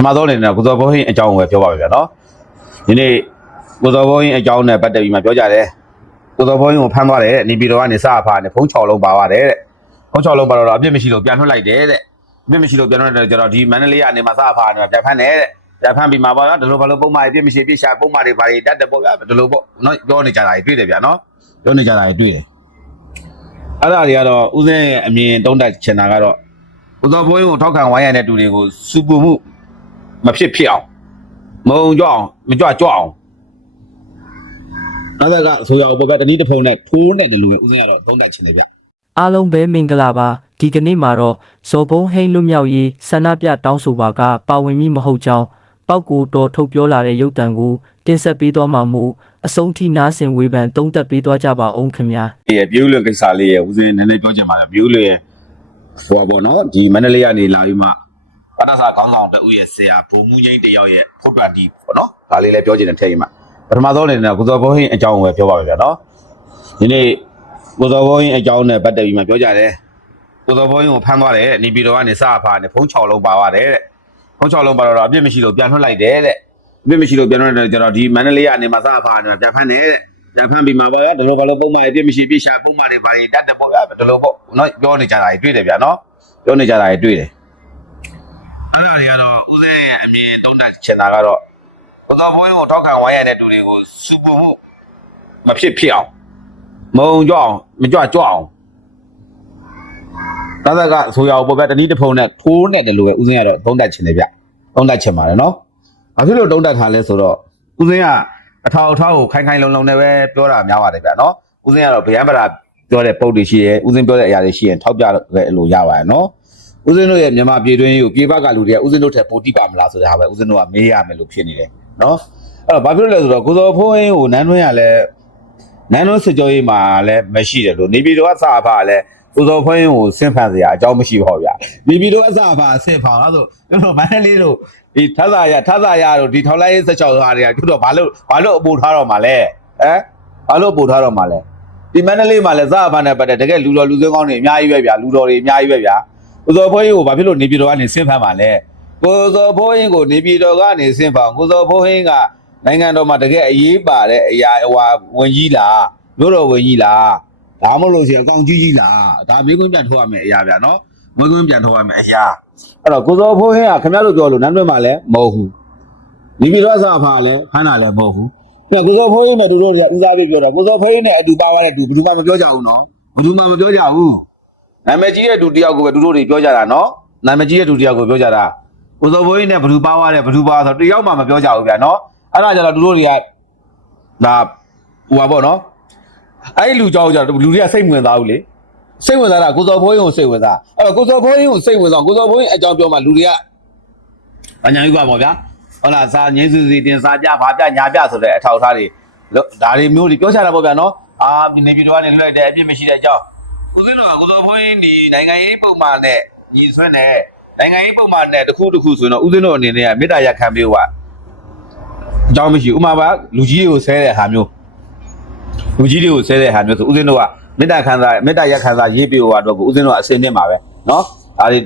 ပထမဆုံးအနေနဲ့ကိုစောဘုန်းဟင်းအကြောင်းကိုပဲပြောပါမယ်ဗျာနော်ဒီနေ့ကိုစောဘုန်းဟင်းအကြောင်းနဲ့ပတ်သက်ပြီးမှပြောကြတယ်ကိုစောဘုန်းဟင်းကိုဖမ်းသွားတယ်တဲ့နေပြည်တော်ကနေစအဖာနဲ့ဖုံး6လုံးပါသွားတယ်တဲ့ဖုံး6လုံးပါတော့အပြစ်မရှိလို့ပြန်ထွက်လိုက်တယ်တဲ့အပြစ်မရှိလို့ပြန်ထွက်တယ်ကျတော့ဒီမန္တလေးကနေမှစအဖာနဲ့ပြန်ဖမ်းတယ်တဲ့ပြန်ဖမ်းပြီးမှပါဗျာဒီလိုဘာလို့ပုံမှန်အပြစ်မရှိပြစ်ရှာပုံမှန်တွေဘာတွေတတ်တယ်ပေါ့ဗျာဒီလိုပေါ့နော်ပြောနေကြတာတွေတွေ့တယ်ဗျာနော်ပြောနေကြတာတွေတွေ့တယ်အဲ့ဒါတွေကတော့ဦးစင်းရဲ့အမြင်တုံးတက်ချင်တာကတော့ကိုစောဘုန်းဟင်းကိုထောက်ခံဝိုင်းရတဲ့တူတွေကိုစူပူမှု မဖြစ်ဖြစ်အောင်မုံကြွအောင်မကြွကြွအောင်အဲ့ဒါကဆိုတော့ဘကတနည်းတစ်ဖုံနဲ့ထိုးနေတယ်လို့ဦးစင်းကတော့သုံးတိုက်ချင်တယ်ဗျအားလုံးပဲမင်္ဂလာပါဒီကနေ့မှာတော့ဇော်ဘုံဟိန်းလွတ်မြောက်ရေးဆန္ဒပြတောင်းဆိုပါကပါဝင်မိမဟုတ်ကြောင်းပောက်ကိုတော်ထုတ်ပြောလာတဲ့ရုပ်တံကိုတင်ဆက်ပေးသွားမှာမို့အဆုံးထိနားဆင်ဝေဖန်သုံးသပ်ပေးသွားကြပါအောင်ခင်ဗျာဒီပြူးလွန်ကိစ္စလေးရဲ့ဦးစင်းနည်းနည်းပြောချင်ပါတယ်ပြူးလွန်ဟိုပါဘောနော်ဒီမန္တလေးကနေလာပြီးမှ အတ္တစာခေါင်းဆောင်တဦးရဲ့ဆရာဘုံမူငိမ့်တယောက်ရဲ့ဖုတ်တော်ဒီပေါ့နော်ဒါလေးလည်းပြောချင်တယ်ထည့်ရင်မှပထမဆုံးအနေနဲ့ကိုစောဘုံဟင်းအကြောင်းကိုပဲပြောပါမယ်ဗျာနော်ဒီနေ့ကိုစောဘုံဟင်းအကြောင်းနဲ့ပတ်သက်ပြီးမှပြောကြတယ်ကိုစောဘုံဟင်းကိုဖမ်းသွားတယ်နေပြည်တော်ကနေစအဖာနဲ့ဖုံး6လုံးပါသွားတယ်တဲ့ဖုန်း6လုံးပါတော့အပြစ်မရှိလို့ပြန်ထွက်လိုက်တယ်တဲ့အပြစ်မရှိလို့ပြန်ထွက်တယ်ကျတော့ဒီမန္တလေးကနေမှစအဖာနေပြန်ဖမ်းတယ်တဲ့ပြန်ဖမ်းပြီးမှပါဗျာဒီလိုဘာလို့ပုံမှန်အပြစ်မရှိပြရှာပုံမှန်တွေဘာတွေတတ်တယ်ပေါ့ဗျာဒီလိုပေါ့နော်ပြောနေကြတာတွေတွေ့တယ်ဗျာနော်ပြောနေကြတာတွေတွေ့တယ် အဲ့ဒါတွေကတော့ဦးစင်းရဲ့အမြင်တုံးတက်ချင်တာကတော့ဘုသောဘုန်းကိုထောက်ခံဝိုင်းရတဲ့တူတွေကိုစူပုံမှုမဖြစ်ဖြစ်အောင်မုံကြွအောင်မကြွကြွအောင်ဒါသကဆိုရအောင်ပေါ့ဗျာတနည်းတစ်ဖုံနဲ့ထိုးနေတယ်လို့ပဲဦးစင်းကတော့သုံးတက်ချင်တယ်ဗျသုံးတက်ချင်ပါတယ်နော်ဘာဖြစ်လို့သုံးတက်ထားလဲဆိုတော့ဦးစင်းကအထောက်အထောက်ကိုခိုင်ခိုင်လုံလုံနဲ့ပဲပြောတာများပါတယ်ဗျနော်ဦးစင်းကတော့ဗျံပရာပြောတဲ့ပုံတွေရှိရဲဦးစင်းပြောတဲ့အရာတွေရှိရင်ထောက်ပြလို့ရပါတယ်နော် ဦးစင်းတို့ရဲ့မြန်မာပြည်တွင်းကိုပြေပကလူတွေကဦးစင်းတို့ထက်ပိုတိပါမလားဆိုတဲ့ဟာပဲဦးစင်းတို့ကမေးရမယ်လို့ဖြစ်နေတယ်နော်အဲ့တော့ဘာဖြစ်လို့လဲဆိုတော့ကိုစောဖိုးရင်ကိုနန်းတွင်းကလည်းနန်းတွင်းစစ်ကြောရေးမှာလည်းမရှိတယ်လို့နေပြည်တော်ကစအဖကလည်းကိုစောဖိုးရင်ကိုဆင့်ဖန်စရာအကြောင်းမရှိပါဘူးဗျနေပြည်တော်ကစအဖဆင့်ဖန်အဲ့ဆိုကျွန်တော်မန္တလေးတို့ဒီထပ်စာရထပ်စာရတို့ဒီထောက်လိုက်ရေး16ဟာတွေကကျွတ်တော့ဘာလို့ဘာလို့အပူထားတော့မှာလဲဟမ်ဘာလို့အပူထားတော့မှာလဲဒီမန္တလေးမှာလည်းစအဖနဲ့ပတ်သက်တကယ်လူတော်လူစင်းကောင်းတွေအများကြီးပဲဗျာလူတော်တွေအများကြီးပဲဗျာ ကိုစောဖိုးရင်ကိုဘာဖြစ်လို့နေပြည်တော်ကနေဆင့်ဖန်မှာလဲကိုစောဖိုးရင်ကိုနေပြည်တော်ကနေဆင့်ဖန်ကိုစောဖိုးရင်ကနိုင်ငံတော်မှာတကယ်အရေးပါတဲ့အရာဟိုဟာဝင်ကြီးလားမြို့တော်ဝင်ကြီးလားဒါမှမဟုတ်လို့ရှိရင်အကောင်ကြီးကြီးလားဒါမေးခွန်းပြန်ထုတ်ရမယ်အရာဗျာနော်မေးခွန်းပြန်ထုတ်ရမယ်အရာအဲ့တော့ကိုစောဖိုးရင်ကခင်ဗျားတို့ပြောလို့နန်းတွင်းမှာလည်းမဟုတ်ဘူးနေပြည်တော်စအဖာလည်းဖမ်းတာလည်းမဟုတ်ဘူးညကိုစောဖိုးရင်နဲ့တို့တို့တွေကဦးစားပေးပြောတာကိုစောဖိုးရင်နဲ့အတူပါသွားတဲ့သူဘယ်သူမှမပြောကြဘူးနော်ဘယ်သူမှမပြောကြဘူး နာမည်ကြီးတဲ့သူတယောက်ကိုပဲသူတို့တွေပြောကြတာနော်နာမည်ကြီးတဲ့သူတယောက်ကိုပြောကြတာကိုစောဘိုးကြီးနဲ့ဘလူပါဝါတဲ့ဘလူပါဆိုတယောက်မှမပြောကြဘူးဗျာနော်အဲ့ဒါကြတော့သူတို့တွေကဒါဟိုပါပေါ့နော်အဲ့ဒီလူကြောက်ကြတော့လူတွေကစိတ်ဝင်စားဘူးလေစိတ်ဝင်စားတာကိုစောဘိုးကြီးကိုစိတ်ဝင်စားအဲ့တော့ကိုစောဘိုးကြီးကိုစိတ်ဝင်စားကိုစောဘိုးကြီးအကြောင်းပြောမှလူတွေကဘာညာယူပါပေါ့ဗျာဟုတ်လားစာငင်းစုစီတင်စာပြဘာပြညာပြဆိုတဲ့အထောက်အထားတွေဒါတွေမျိုးတွေပြောချတာပေါ့ဗျာနော်အာနေပြည်တော်ကနေလွှဲတယ်အပြစ်မရှိတဲ့အကြောင်း ဦးစင်းတို့ကကိုစောဖွင်းဒီနိုင်ငံရေးပုံမှန်နဲ့ညီဆွမ်းနဲ့နိုင်ငံရေးပုံမှန်နဲ့တစ်ခုတစ်ခုဆိုရင်တော့ဦးစင်းတို့အနေနဲ့ကမေတ္တာရက်ခံပေးဖို့ကအကြောင်းမရှိဘူးဥမာပါလူကြီးတွေကိုဆဲတဲ့ဟာမျိုးလူကြီးတွေကိုဆဲတဲ့ဟာမျိုးဆိုဦးစင်းတို့ကမေတ္တာခံစားမေတ္တာရက်ခံစားရေးပေးဖို့ကတော့ဦးစင်းတို့ကအစင်းနဲ့မှာပဲเนาะဒါတွေဥ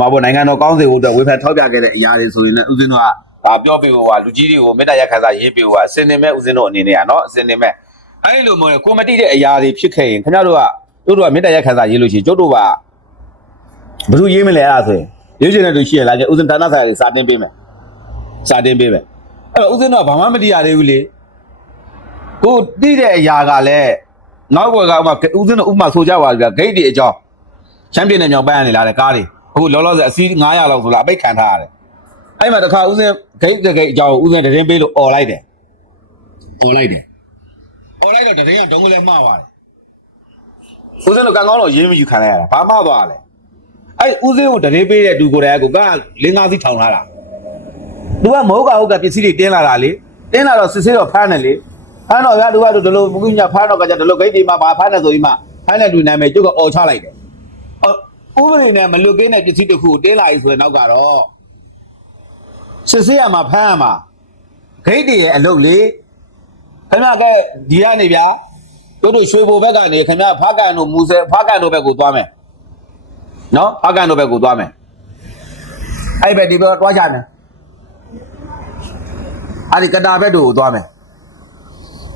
မာပေါ်နိုင်ငံတော်ကောင်းစေဖို့အတွက်ဝေဖန်ထောက်ပြခဲ့တဲ့အရာတွေဆိုရင်လည်းဦးစင်းတို့ကဒါပြောပေးဖို့ကလူကြီးတွေကိုမေတ္တာရက်ခံစားရေးပေးဖို့ကအစင်းနဲ့မဲ့ဦးစင်းတို့အနေနဲ့ကเนาะအစင်းနဲ့မဲ့ အဲ့လိုမျိုးကိုမတိတဲ့အရာတွေဖြစ်ခဲ့ရင်ခင်ဗျားတို့က တို့တို့ကမေတ္တာရက်ခံစားရေးလို့ရှိရင်ကျုပ်တို့ကဘယ်သူရေးမလဲအဲ့ဒါဆိုရင်ရေးချင်တဲ့သူရှိရလားကျဥစဉ်ဌာနဆိုင်ရာတွေစာတင်ပေးမယ်စာတင်ပေးမယ်အဲ့တော့ဥစဉ်တော့ဘာမှမတိရသေးဘူးလေကိုတိတဲ့အရာကလည်းနောက်ဘက်ကဥမာဥစဉ်တော့ဥမာဆိုကြပါဗျာဂိတ်တွေအကြောင်းချမ်းပြင်းတဲ့မြောက်ပိုင်းကနေလာတဲ့ကားတွေအခုလောလောဆယ်အစီး900လောက်ဆိုလားအပိတ်ခံထားရတယ်အဲ့မှာတစ်ခါဥစဉ်ဂိတ်ဂိတ်အကြောင်းဥစဉ်တရင်ပေးလို့អော်လိုက်တယ်អော်လိုက်တယ်။ပေါ်လိုက်တော့တရင်ကဒုံကလေးမှားသွားတယ်။ ဦးစင်းတို့ကံကောင်းတော့ရေးမယူခံလိုက်ရတာ။ဘာမှသွားလဲ။အဲ့ဦးစင်းကိုတရင်ပေးတဲ့သူကိုယ်တိုင်ကကိုကလင်းသားစီထောင်လာတာ။ तू ကမဟုတ်ကဟုတ်ကပစ္စည်းတွေတင်းလာတာလေ။တင်းလာတော့စစ်ဆေးတော့ဖမ်းတယ်လေ။ဖမ်းတော့ဗျာ तू ကဒီလိုပုဂ္ဂိညဖမ်းတော့ကကြဒီလိုဂိတ်ဒီမှာဘာဖမ်းတယ်ဆိုပြီးမှဖမ်းတဲ့လူနာမည်ကျုပ်ကអော်ချလိုက်တယ်။အော်ဥပဒေနဲ့မလွတ်ကင်းတဲ့ပစ္စည်းတစ်ခုကိုတင်းလာပြီဆိုရင်နောက်ကတော့စစ်ဆေးရမှာဖမ်းရမှာဂိတ်တွေရဲ့အလုပ်လေ ခင်ဗျာကဲဒီကနေဗျာ တို့တို့ရွှေဘိုဘက်ကနေခင်ဗျာဖားကန်တို့မူဆယ်ဖားကန်တို့ဘက်ကိုသွားမယ်နော်ဖားကန်တို့ဘက်ကိုသွားမယ်အဲ့ဘက်ဒီဘက်တွားချမယ်အဲ့ဒီကတာဘက်တို့ကိုသွားမယ်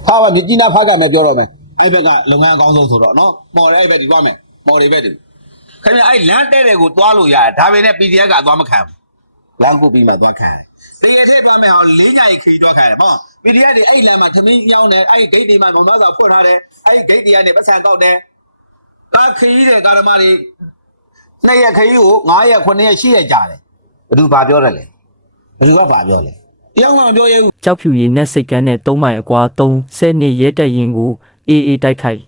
ဟာပါမြကြီးနာဖားကလည်းပြောတော့မယ်အဲ့ဘက်ကလုပ်ငန်းအကောင်းဆုံးဆိုတော့နော်မော်တယ်အဲ့ဘက်ဒီသွားမယ်မော်တယ်ဘက်ဒီခင်ဗျအဲ့လမ်းတဲ့တဲ့ကိုတွားလို့ရတယ်ဒါပေမဲ့ PDF ကသွားမခံဘူးလမ်းကိုပြီးမှသွားခံတယ်တရေထည့်ပါမယ်အောင်လေးညာကြီးခီးသွားခံတယ်ဟော PDF တွေအဲ့လမ်းမှာသမီးမြောင်းတယ်အဲ့ဂိတ်တွေမှာမောင်သားစာဖွင့်ထားတယ်အဲ့ဂိတ်တွေကနေပတ်စံကောက်တယ်ကာခီးတဲ့ကာရမတွေနှစ်ရက်ခီးကို9ရက်9ရက်10ရက်ကြာတယ်ဘယ်သူဘာပြောတယ်လဲဘယ်သူကဘာပြောလဲတရားမှမပြောရဘူးကြောက်ဖြူရည်နဲ့စိတ်ကန်းနဲ့၃မိုင်အကွာ၃ဆယ်နှစ်ရဲတက်ရင်ကိုအေးအေးတိုက်ခိုက်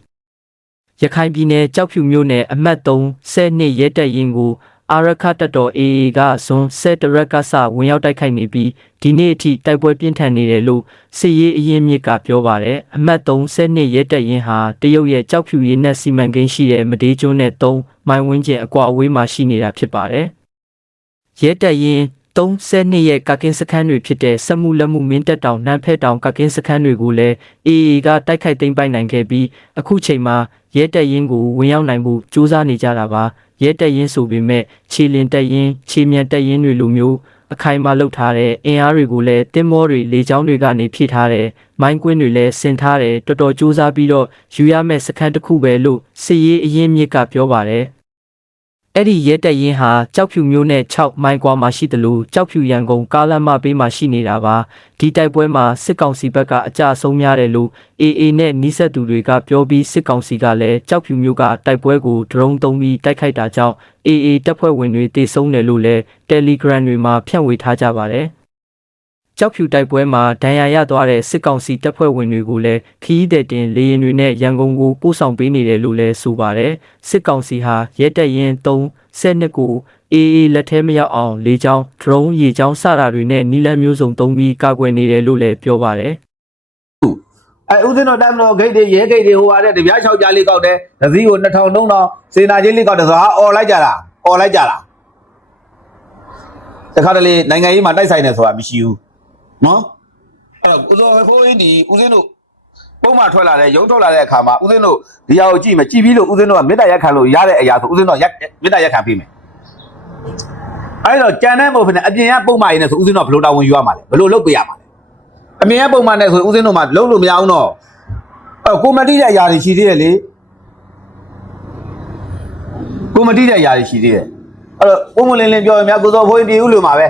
ရခိုင်ပြည်နယ်ကြောက်ဖြူမြို့နယ်အမှတ်3ဆယ်နှစ်ရဲတက်ရင်ကို အာရခတက်တော် AA ကဇွန်ဆယ်တရက်ကစဝင်ရောက်တိုက်ခိုက်နေပြီးဒီနေ့အထိတိုက်ပွဲပြင်းထန်နေတယ်လို့စစ်ရေးအရင်းမြစ်ကပြောပါတယ်အမှတ်3ဆယ်နှစ်ရဲတက်ရင်ဟာတရုတ်ရဲ့ကြောက်ဖြူရည်နဲ့စီမံကိန်းရှိတဲ့မဒေးကျွန်းနဲ့3မိုင်ဝန်းကျင်အကွာအဝေးမှာရှိနေတာဖြစ်ပါတယ်ရဲတက်ရင်32ရဲ့ကကင်းစခန်းတွေဖြစ်တဲ့စက်မှုလက်မှုမင်းတက်တောင်နန်းဖဲတောင်ကကင်းစခန်းတွေကိုလည်း AA ကတိုက်ခိုက်သိမ်းပိုက်နိုင်ခဲ့ပြီးအခုချိန်မှာရဲတက်ရင်ကိုဝင်ရောက်နိုင်မှုစူးစမ်းနေကြတာပါ ရဲတက်ရင်ဆိုပေမဲ့ခြေလင်တက်ရင်ခြေမြန်တက်ရင်တွေလိုမျိုးအခိုင်အမာလုပ်ထားတဲ့အင်အားတွေကိုလည်းတင်းမောတွေလေချောင်းတွေကနေဖြည့်ထားတယ်မိုင်းကွင်းတွေလည်းဆင်ထားတယ်တော်တော်စူးစမ်းပြီးတော့ယူရမယ့်စခန်းတစ်ခုပဲလို့စစ်ရေးအရင်းမြစ်ကပြောပါတယ် အဲ့ဒီရဲတက်ရင်ဟာကြောက်ဖြူမျိုးနဲ့6မိုင်ကွာမှာရှိတယ်လို့ကြောက်ဖြူရန်ကုန်ကားလမ်းမဘေးမှာရှိနေတာပါဒီတိုက်ပွဲမှာစစ်ကောင်စီဘက်ကအကြအဆုံးများတယ်လို့ AA နဲ့နီးစပ်သူတွေကပြောပြီးစစ်ကောင်စီကလည်းကြောက်ဖြူမျိုးကတိုက်ပွဲကိုဒရုန်းသုံးပြီးတိုက်ခိုက်တာကြောင့် AA တပ်ဖွဲ့ဝင်တွေတေဆုံးတယ်လို့လည်း Telegram တွေမှာဖြန့်ဝေထားကြပါတယ် ကြောက်ဖြူတိုက်ပွဲမှာဒဏ်ရာရသွားတဲ့စစ်ကောင်စီတပ်ဖွဲ့ဝင်တွေကိုလည်းခီးတဲ့တင်လေရင်တွေနဲ့ရန်ကုန်ကိုပို့ဆောင်ပေးနေတယ်လို့လည်းဆိုပါတယ်စစ်ကောင်စီဟာရဲတပ်ရင်3ဆယ်နှစ်ကိုအေးအေးလက်ထဲမရောက်အောင်လေကြောင်း drone ရေကြောင်းစတာတွေနဲ့နီလန်းမျိုးစုံသုံးပြီးကာကွယ်နေတယ်လို့လည်းပြောပါတယ်အဲဥစဉ်တော့တိုင်းမလို့ဂိတ်တွေရဲဂိတ်တွေဟိုဟာတဲ့တပြား6ကြားလေးကောက်တယ်ဒစည်းကို2000 3000စေနာချင်းလေးကောက်တယ်ဆိုဟာអော်လိုက်ကြတာអော်လိုက်ကြတာတခါတလေနိုင်ငံရေးမှာတိုက်ဆိုင်နေဆိုတာမရှိဘူး နော်အဲ့တော့ဥသောဟိုးင်းဒီဥစဉ်တို့ပုံမှန်ထွက်လာတဲ့ရုံးထွက်လာတဲ့အခါမှာဥစဉ်တို့ဒီဟာကိုကြည့်မယ်ကြည့်ပြီးလို့ဥစဉ်တို့ကမေတ္တာရက်ခံလို့ရတဲ့အရာဆိုဥစဉ်တို့ရက်မေတ္တာရက်ခံပေးမယ်အဲ့တော့ကြံတဲ့မဟုတ်ဘဲနဲ့အပြင်ကပုံမှန်ရင်းနဲ့ဆိုဥစဉ်တို့ကဘယ်လိုတာဝန်ယူရမှာလဲဘယ်လိုလုပ်ပေးရမှာလဲအမြင်ကပုံမှန်နဲ့ဆိုဦးစင်းတို့မှလုံးလို့မရအောင်တော့အဲ့ကိုမတိတဲ့အရာတွေရှိသေးတယ်လေကိုမတိတဲ့အရာတွေရှိသေးတယ်အဲ့တော့ပုံမလင်းလင်းပြောရင်များကိုစောဘိုးကြီးတည်ဦးလို့မှာပဲ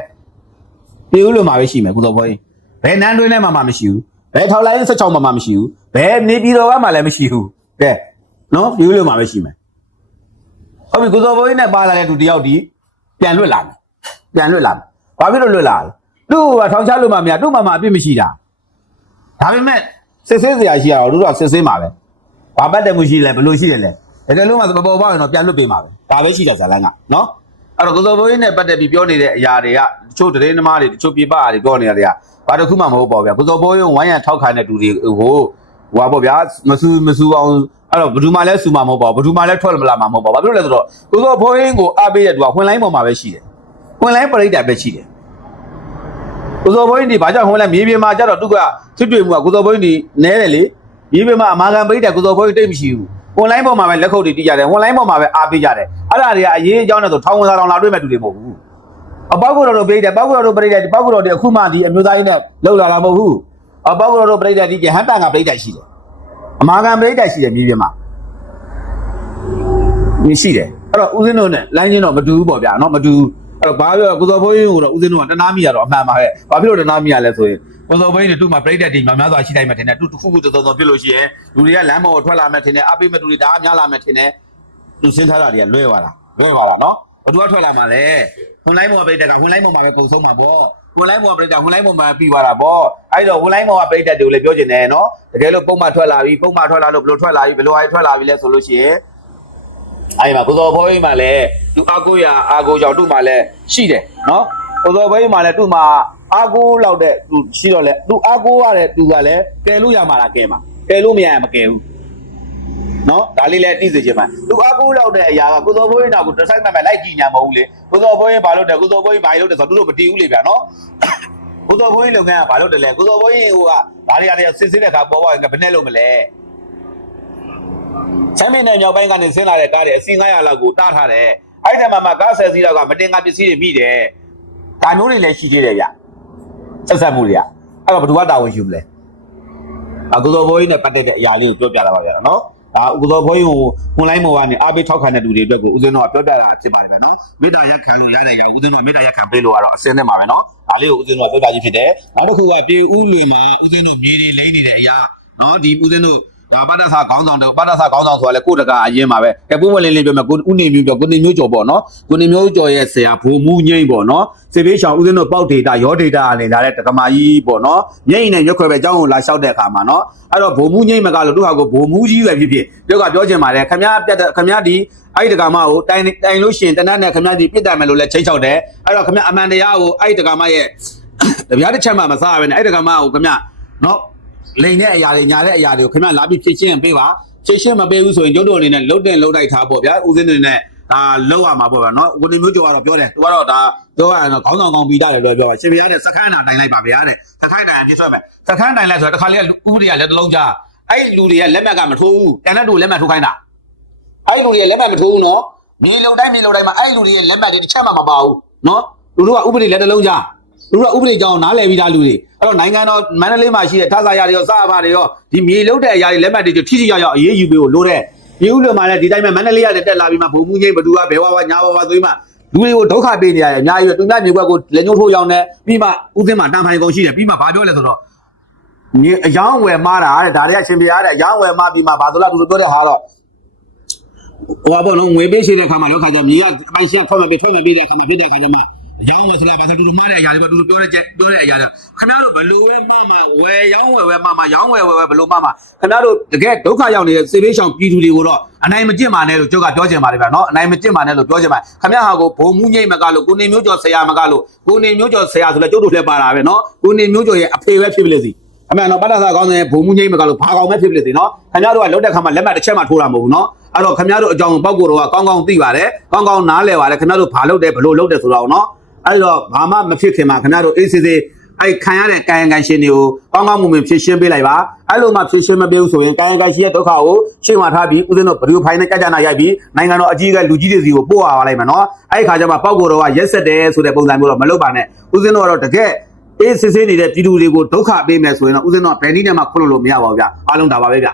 တည်ဦးလို့မှာပဲရှိမယ်ကိုစောဘိုးကြီးဘယ်နန်းတွင်းထဲမှာမှမရှိဘူးဘယ်ထောက်လိုင်း16မှာမှမရှိဘူးဘယ်နေပြည်တော်ကမှလည်းမရှိဘူးကဲနော်တည်ဦးလို့မှာပဲရှိမယ်ဟုတ်ပြီကိုစောဘိုးကြီးနဲ့ပါလာတဲ့သူတယောက်ဒီပြန်လွတ်လာမယ်ပြန်လွတ်လာမယ်ဘာဖြစ်လို့လွတ်လာလဲသူ့ကထောင်ချလို့မှမရသူ့မှမှအပြစ်မရှိတာဒါပေမဲ့စစ်ဆေးစရာရှိရတော့တို့တော့စစ်ဆေးမှာပဲဘာပတ်တယ်မှုရှိလဲဘယ်လိုရှိရလဲတကယ်လို့မှမပေါ်ပေါက်ရင်တော့ပြန်လွတ်ပေးမှာပဲဒါပဲရှိတာဇာလန်းကနော် အဲ့တော့ကိုစောဘိုးကြီးနဲ့ပတ်သက်ပြီးပြောနေတဲ့အရာတွေကတချို့တရေနမားတွေတချို့ပြပအားတွေပြောနေတာတွေကဘာတစ်ခုမှမဟုတ်ပါဘူးဗျာကိုစောဘိုးကြီးဝိုင်းရံထောက်ခံတဲ့သူတွေကိုဟိုပါပေါ့ဗျာမဆူမဆူအောင်အဲ့တော့ဘယ်သူမှလည်းဆူမှာမဟုတ်ပါဘူးဘယ်သူမှလည်းထွက်မလာမှာမဟုတ်ပါဘူးဘာဖြစ်လို့လဲဆိုတော့ကိုစောဘိုးကြီးကိုအားပေးတဲ့သူကဝင်လိုင်းပေါ်မှာပဲရှိတယ်ဝင်လိုင်းပရိသတ်ပဲရှိတယ်ကိုစောဘိုးကြီးဒီဘာကြောင့်ဟိုလဲမြေပြင်မှာကျတော့သူကထွတ်တွေ့မှုကကိုစောဘိုးကြီးဒီနဲတယ်လေမြေပြင်မှာအမာခံပိတ်တယ်ကိုစောဘိုးကြီးတိတ်မရှိဘူး။ online ပေါ်မှာပဲလက်ခုပ်တွေတီးကြတယ် online ပေါ်မှာပဲအားပေးကြတယ်။အဲ့ဒါတွေကအရေးအကြောင်းနဲ့ဆိုထောင်ဝင်စာတောင်လာတွေ့မဲ့တူတွေမဟုတ်ဘူး။အပေါက်ကိုတော်တို့ပိတ်တယ်ပေါက်ကိုတော်တို့ပိတ်တယ်ပေါက်ကိုတော်တွေအခုမှဒီအမျိုးသားကြီးနဲ့လှုပ်လာတာမဟုတ်ဘူး။အပေါက်ကိုတော်တို့ပိတ်တယ်ဒီကဟန်တန်ကပိတ်တယ်ရှိတယ်။အမာခံပိတ်တယ်ရှိတယ်မြေပြင်မှာ။မြရှိတယ်။အဲ့တော့ဦးစင်းတို့နဲ့လိုင်းချင်းတော့မတူဘူးပေါ့ဗျာနော်မတူဘူးအဲ့တော့ဘာပြောကိုစောဘိုးကြီးကိုတော့ဦးစင်းတို့ကတနာမိရတော့အမှန်ပါပဲ။ဘာဖြစ်လို့တနာမိရလဲဆိုရင် ကိုစောဘိုးကြီးနဲ့သူ့မှာပြိတ္တတွေများများစွာရှိတိုင်းမှာထင်တယ်သူတစ်ခုခုတော်တော်ဖြစ်လို့ရှိရင်လူတွေကလမ်းပေါ်ကိုထွက်လာမယ်ထင်တယ်အပိမဲ့သူတွေဒါအများလာမယ်ထင်တယ်သူစဉ်းစားတာတွေကလွဲသွားတာလွဲသွားတာနော်ဘသူကထွက်လာမှာလဲခွန်လိုင်းပေါ်ကပြိတ္တကခွန်လိုင်းပေါ်မှာပဲကုန်ဆုံးမှာပေါ့ခွန်လိုင်းပေါ်ကပြိတ္တခွန်လိုင်းပေါ်မှာပြီးသွားတာပေါ့အဲ့တော့ခွန်လိုင်းပေါ်ကပြိတ္တတွေကိုလည်းပြောချင်တယ်နော်တကယ်လို့ပုံမှန်ထွက်လာပြီပုံမှန်ထွက်လာလို့ဘယ်လိုထွက်လာပြီဘယ်လိုအားထွက်လာပြီလဲဆိုလို့ရှိရင်အဲ့မှာကိုစောဘောကြီးမှလည်းသူအာကိုရအာကိုကြောင့်သူ့မှာလည်းရှိတယ်နော်ကိုစောဘောကြီးမှလည်းသူ့မှာ အာကိုလောက်တဲ့သူရှိတော့လေသူအာကိုရတဲ့သူကလည်းကယ်လို့ရမှာလားကယ်မှာကယ်လို့မရရင်မကယ်ဘူးနော်ဒါလေးလည်းသိစေချင်ပါသူအာကိုလောက်တဲ့အရာကကိုစောဘောကြီးနောက်ကိုတစ်ဆိုင်မှလိုက်ကြည့်ညာမဟုတ်ဘူးလေကိုစောဘောကြီးဘာလို့တယ်ကိုစောဘောကြီးဘာလို့တယ်ဆိုတော့သူတို့မတည်ဘူးလေဗျာနော်ကိုစောဘောကြီးလုပ်ငန်းကဘာလို့တယ်လဲကိုစောဘောကြီးဟိုကဒါတွေကလည်းစစ်စစ်တဲ့ခါပေါ်ပေါ်ရင်ဘယ်နဲ့လုပ်မလဲချမ်းမင်းနယ်မြောက်ပိုင်းကနေဆင်းလာတဲ့ကားတွေအစီ900လောက်ကိုတားထားတယ်။အဲ့ဒီမှာမှာကားဆယ်စီးလောက်ကမတင်ကားပစ္စည်းတွေမိတယ်ဒါမျိုးတွေလည်းရှိသေးတယ်ဗျ ဆက်ဆက်မှုတွေကအဲ့တော့ဘယ်သူကတာဝန်ယူမလဲအကုသိုလ်ဘိုးကြီးနဲ့ပတ်သက်တဲ့အရာလေးကိုပြောပြတာပါဗျာနော်ဒါဥသောဘိုးကြီးကိုဟွန်လိုင်းမော်ကနေအားပေးထောက်ခံတဲ့လူတွေအတွက်ကိုဦးဇင်းတော်ကပြောပြတာဖြစ်ပါတယ်ဗျာနော်မေတ္တာရက်ခံလို့ရတဲ့ကြောင့်ဦးဇင်းတော်ကမေတ္တာရက်ခံပေးလို့ကတော့အစင်းနဲ့မှာပဲနော်ဒါလေးကိုဦးဇင်းတော်ကပြောပြခြင်းဖြစ်တယ်နောက်တစ်ခုကပြေဦးလွင်မှာဦးဇင်းတော်မြေတွေလိမ့်နေတဲ့အရာနော်ဒီဦးဇင်းတို့ ဒါပတ္တဆာခေါင်းဆောင်တော့ပတ္တဆာခေါင်းဆောင်ဆိုတာလေကိုတကအရင်ပါပဲကပူးမလင်းလေးပြောမယ်ကိုဦးနေမျိုးပြောကိုနေမျိုးကျော်ပေါ့နော်ကိုနေမျိုးကျော်ရဲ့ဆရာဘိုလ်မူငိမ့်ပေါ့နော်စေဘေးရှောင်ဦးဇင်းတို့ပေါက်ဒေတာရောဒေတာအနေလာတဲ့တက္ကမကြီးပေါ့နော်ငိမ့်နဲ့ရွက်ခွဲပဲအကြောင်းကိုလာလျှောက်တဲ့အခါမှာနော်အဲ့တော့ဘိုလ်မူငိမ့်မကလို့သူ့ဟာကိုဘိုလ်မူကြီးပဲဖြစ်ဖြစ်ပြောကပြောချင်ပါတယ်ခမည်းပြတ်ခမည်းဒီအဲ့ဒီတက္ကမကိုတိုင်တိုင်လို့ရှိရင်တနတ်နဲ့ခမည်းဒီပြစ်တယ်မယ်လို့လည်းချိန်ချောက်တယ်အဲ့တော့ခမည်းအမှန်တရားကိုအဲ့ဒီတက္ကမရဲ့တပြားတစ်ချက်မှမစားရဘဲနဲ့အဲ့ဒီတက္ကမကိုခမည်းနော် လိန်တဲ့အရာတွေညာတဲ့အရာတွေကိုခင်ဗျလာပြီးဖြည့်ရှင်းပေးပါဖြည့်ရှင်းမပေးဘူးဆိုရင်ကျုပ်တို့အနေနဲ့လုတ်တင်လုတ်လိုက်ထားပေါ့ဗျာဦးစင်းတွေနဲ့ဒါလောက်ရမှာပေါ့ဗျာနော်ကိုနေမျိုးကျော်ကတော့ပြောတယ်သူကတော့ဒါပြောရရင်တော့ခေါင်းဆောင်ကောင်းပြီးသားတယ်လို့ပြောပါရှင်ပြရတဲ့စခန်းနာတိုင်လိုက်ပါဗျာတဲ့စခန်းတိုင်ပြဆွဲမယ်စခန်းတိုင်လိုက်ဆိုတော့တစ်ခါလေးကဥပဒေကလက်တစ်လုံးကြားအဲ့လူတွေကလက်မှတ်ကမထိုးဘူးတန်တဲ့လူလက်မှတ်ထိုးခိုင်းတာအဲ့လူတွေလက်မှတ်မထိုးဘူးနော်မြေလုံတိုင်းမြေလုံတိုင်းမှာအဲ့လူတွေလက်မှတ်တွေတစ်ချက်မှမပါဘူးနော်လူတို့ကဥပဒေလက်တစ်လုံးကြားလူ တို့ကဥပဒေကြောင်းနားလည်ပြီးသားလူတွေအဲ့တော့နိုင်ငံတော်မန္တလေးမှာရှိတဲ့ထဆာရတွေရောစအဖတွေရောဒီမြေလုံးတဲ့အရာတွေလက်မှတ်တွေထိထိရောက်ရောက်အေးအေးယူပေးဖို့လိုတဲ့ဒီဥလွန်မှာလည်းဒီတိုင်းပဲမန္တလေးရတယ်တက်လာပြီးမှဘုံမှုကြီးဘသူကဘယ်ဝါဝါညာဝါဝါဆိုပြီးမှလူတွေကိုဒုက္ခပေးနေရတယ်အများကြီးပဲသူများမြေကွက်ကိုလက်ညှိုးထိုးရောက်နေပြီးမှဥသိမ်းမှာတန်ဖိုင်ကုန်ရှိတယ်ပြီးမှဘာပြောလဲဆိုတော့မြေအယောင်းဝယ်မားတာတဲ့ဒါတွေကအရှင်ပြရတဲ့အယောင်းဝယ်မားပြီးမှဘာဆိုလားသူတို့ပြောတဲ့ဟာတော့ဟိုပါဘောနော်ငွေပေးရှိတဲ့ခါမှာတော့ခါကျမြေကအပိုင်းရှိထွက်မပေးထွက်မပေးတဲ့ခါမှာဖြစ်တဲ့ခါကျမှ ရောင်းဝယ်ဆိုလာပါဆိုတူတူမှားတဲ့အရာတွေပါတူတူပြောတဲ့ပြောတဲ့အရာတွေခင်ဗျားတို့ဘလို့ဝဲမှမှဝယ်ရောင်းဝယ်ဝဲမှမှရောင်းဝယ်ဝယ်ဝယ်ဘလို့မှမှခင်ဗျားတို့တကယ်ဒုက္ခရောက်နေတဲ့စေဘေးရှောင်ပြည်သူတွေကိုတော့အနိုင်မကျင့်ပါနဲ့လို့ကျုပ်ကပြောချင်ပါတယ်ဗျာနော်အနိုင်မကျင့်ပါနဲ့လို့ပြောချင်ပါခင်ဗျားဟာကိုဘုံမှုငိမ့်မကလို့ကိုနေမျိုးကျော်ဆရာမကလို့ကိုနေမျိုးကျော်ဆရာဆိုလဲကျုပ်တို့လည်းပါတာပဲနော်ကိုနေမျိုးကျော်ရဲ့အဖေပဲဖြစ်ဖြစ်လေစီအမေနော်ပတ္တသာကောင်းတဲ့ဘုံမှုငိမ့်မကလို့ဘာကောင်ပဲဖြစ်ဖြစ်လေစီနော်ခင်ဗျားတို့ကလုတ်တဲ့ခါမှာလက်မှတ်တစ်ချက်မှထိုးတာမဟုတ်ဘူးနော်အဲ့တော့ခင်ဗျားတို့အကြောင်းပေါက်ကိုတော့ကောင်းကောင်းသိပါတယ်ကောင်းကောင်းနားလည်ပါတယ်ခင်ဗျားတို့ဘာလုပ်တယ်ဘလို့လုပ်တယ်ဆိုတော့နော် အဲ့တော့ဘာမှမဖြစ်ခင်မှာခင်ဗျားတို့အေးစစ်စစ်အဲ့ခံရတဲ့ကာယကံရှင်တွေကိုကောင်းကောင်းမွန်မွန်ဖြည့်ရှင်းပေးလိုက်ပါအဲ့လိုမှဖြည့်ရှင်းမပေးဘူးဆိုရင်ကာယကံရှင်ရဲ့ဒုက္ခကိုရှင်းမှထားပြီးဦးဇင်းတို့ဗီဒီယိုဖိုင်နဲ့ကြကြနာရိုက်ပြီးနိုင်ငံတော်အကြီးအကဲလူကြီးတွေစီကိုပို့ရပါလိုက်မယ်နော်အဲ့ဒီခါကျမှပောက်ကိုတော့ကရက်ဆက်တယ်ဆိုတဲ့ပုံစံမျိုးတော့မလုပ်ပါနဲ့ဦးဇင်းတို့ကတော့တကယ်အေးစစ်စစ်နေတဲ့ပြည်သူတွေကိုဒုက္ခပေးမယ်ဆိုရင်တော့ဦးဇင်းတို့ကဘယ်နည်းနဲ့မှခွင့်လို့လို့မရပါဘူးဗျအားလုံးဒါပါပဲဗျ